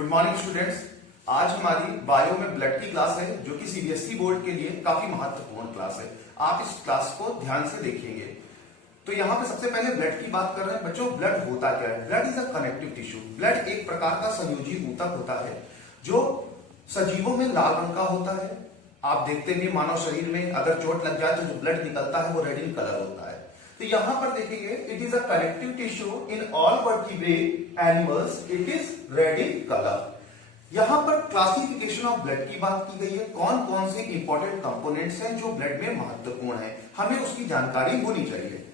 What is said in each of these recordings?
Good morning students. आज हमारी bio में ब्लड की क्लास है जो कि सीबीएसई बोर्ड के लिए काफी महत्वपूर्ण क्लास है। आप इस क्लास को ध्यान से देखेंगे। तो यहाँ पे सबसे पहले ब्लड की बात कर रहे हैं। बच्चों, ब्लड होता क्या है? Blood is a connective tissue. Blood एक प्रकार का संयोजी ऊतक होता है जो सजीवों में लाल रंग का होता है। आप देखते हैं मानव शरीर में अगर चोट लग जाए तो जो ब्लड निकलता है वो रेड इन कलर होता है। तो यहां पर देखेंगे, it is a connective tissue in all vertebrate animals, it is red in colour. यहां पर क्लासिफिकेशन ऑफ ब्लड की बात की गई है। कौन कौन से इंपॉर्टेंट कंपोनेंट्स हैं जो ब्लड में महत्वपूर्ण है, हमें उसकी जानकारी होनी चाहिए।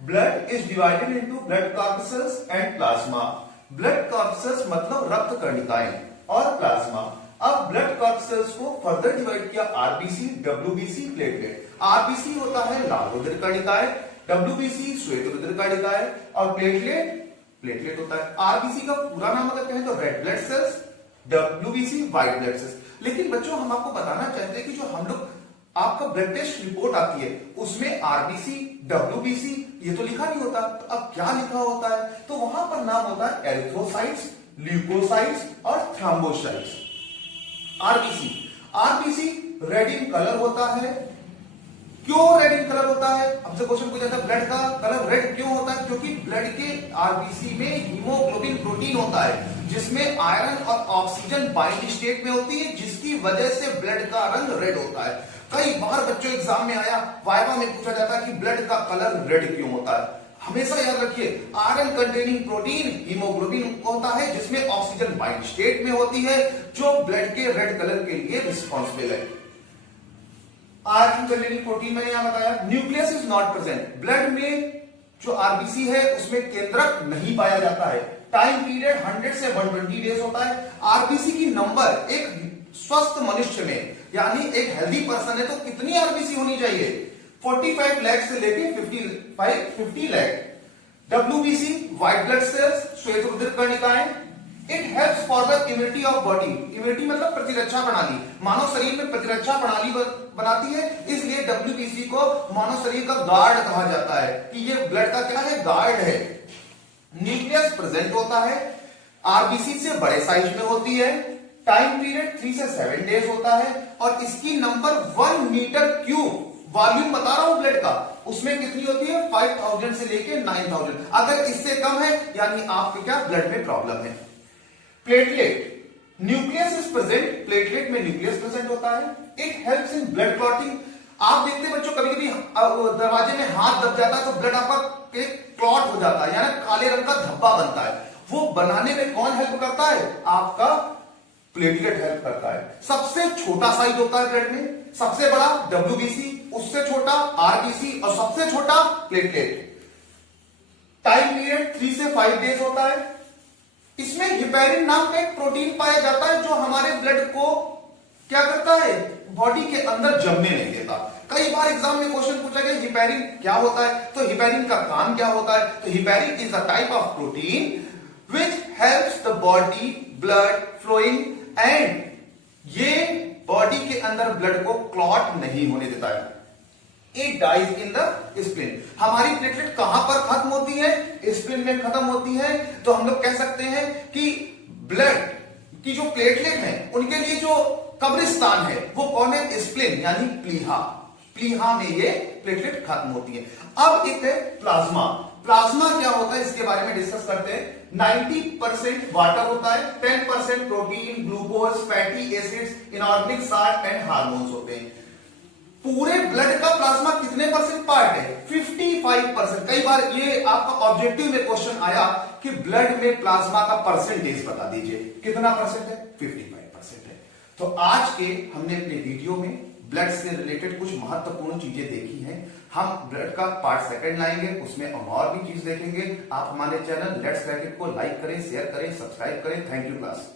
Blood is divided into blood corpuscles and plasma. Blood corpuscles मतलब रक्त कर्णिकाएं और प्लाज्मा। अब ब्लड कॉर्पसेल्स को फर्दर डिवाइड किया आरबीसी, डब्ल्यूबीसी, प्लेटलेट। आरबीसी होता है लाल रुधिर कर्णिकाएं, डब्ल्यूबीसी श्वेत रुधिर कर्णिकाएं और प्लेटलेट होता है। आरबीसी का पूरा नाम अगर कहें तो red blood cells, WBC white blood sales. लेकिन बच्चों, हम आपको बताना चाहते हैं कि जो हम लोग आपका ब्लड टेस्ट रिपोर्ट आती है उसमें आरबीसी, डब्ल्यूबीसी ये तो लिखा नहीं होता। तो अब क्या लिखा होता है? तो वहां पर नाम होता है एरिथ्रोसाइट्स, ल्यूकोसाइट्स और thrombocytes. RBC red in colour होता है। क्यों रेड इन कलर होता है? हमसे क्वेश्चन पूछा था ब्लड का कलर रेड क्यों होता है? क्योंकि ब्लड के आरबीसी में हीमोग्लोबिन प्रोटीन होता है जिसमें आयरन और ऑक्सीजन बाइंड स्टेट में होती है, जिसकी वजह से ब्लड का रंग रेड होता है। कई बार बच्चों एग्जाम में आया, वाइवा में पूछा जाता है कि ब्लड का कलर रेड क्यों होता है। हमेशा याद रखिए, आयरन कंटेनिंग प्रोटीन हीमोग्लोबिन होता है जिसमें ऑक्सीजन बाइंड स्टेट में होती है, जो ब्लड के रेड कलर के लिए रिस्पॉन्सिबल है। आयरन कंटेनिंग प्रोटीन मैंने यहां बताया। Nucleus is not present. Blood में जो आरबीसी है उसमें केंद्रक नहीं पाया जाता है। टाइम पीरियड 100 से 120 डेज होता है। आरबीसी की नंबर एक स्वस्थ मनुष्य में, यानी एक हेल्दी पर्सन है तो कितनी आरबीसी होनी चाहिए? 45 लाख से लेके 50 lakh. WBC white blood cells, श्वेत रुधिर कर्णिकाएं। It helps for the immunity of body. Immunity मतलब प्रतिरक्षा प्रणाली। मानव शरीर में प्रतिरक्षा प्रणाली बनाती है, इसलिए डब्ल्यूबीसी को मानव शरीर का गार्ड कहा जाता है कि ये ब्लड का क्या है? गार्ड है। न्यूक्लियस प्रेजेंट होता है, आरबीसी से बड़े साइज में होती है। टाइम पीरियड 3 से 7 डेज होता है और इसकी नंबर 1 मीटर क्यूब वॉल्यूम बता रहा हूं ब्लड का, उसमें कितनी होती है? 5000 से लेके 9000। अगर इससे कम है यानी आपके क्या ब्लड में प्रॉब्लम है। Platelet, nucleus is present. Platelet में न्यूक्लियस प्रेजेंट होता है। It helps in blood clotting. आप देखते हैं बच्चों, कभी कभी दरवाजे में हाथ दब जाता है तो ब्लड आपका क्लॉट हो जाता है, यानी काले रंग का धब्बा बनता है। वो बनाने में कौन हेल्प करता है? आपका प्लेटलेट हेल्प करता है। सबसे छोटा साइज होता है ब्लड में, सबसे बड़ा डब्ल्यूबीसी, उससे छोटा आरबीसी और सबसे छोटा प्लेटलेट। टाइम पीरियड 3 से 5 डेज होता है। इसमें हिपैरिन नाम का एक प्रोटीन पाया जाता है जो हमारे ब्लड को क्या करता है? बॉडी के अंदर जमने नहीं देता। कई बार एग्जाम में क्वेश्चन पूछा गया हिपैरिन क्या होता है, तो हिपैरिन का काम क्या होता है? तो heparin is a type of protein which helps the body blood flowing and ये बॉडी के अंदर ब्लड को क्लॉट नहीं होने देता है। It dies in the spleen. हमारी प्लेटलेट कहां पर खत्म होती है? स्प्लीन में खत्म होती है। तो हम लोग कह सकते हैं कि ब्लड की जो प्लेटलेट है उनके लिए जो कब्रिस्तान है वो कौन है? स्प्लीन यानी प्लीहा। प्लीहा में ये प्लेटलेट खत्म होती है। अब एक है प्लाज्मा। प्लाज्मा क्या होता है इसके बारे में डिस्कस करते हैं। 90% वाटर होता है, 10% protein, glucose, fatty acids, inorganic salt and hormones होते हैं। पूरे ब्लड का प्लाज्मा कितने परसेंट पार्ट है? 55%। कई बार ये आपका ऑब्जेक्टिव में क्वेश्चन आया कि ब्लड में प्लाज्मा का परसेंटेज बता दीजिए, कितना परसेंट है? 55% है। तो आज के हमने अपने वीडियो में ब्लड से रिलेटेड कुछ महत्वपूर्ण चीजें देखी हैं। हम ब्लड का पार्ट सेकंड लाएंगे, उसमें हम और भी चीज देखेंगे। आप हमारे चैनल लेट्स क्रैक इट को लाइक करें, शेयर करें, सब्सक्राइब करें। Thank you class.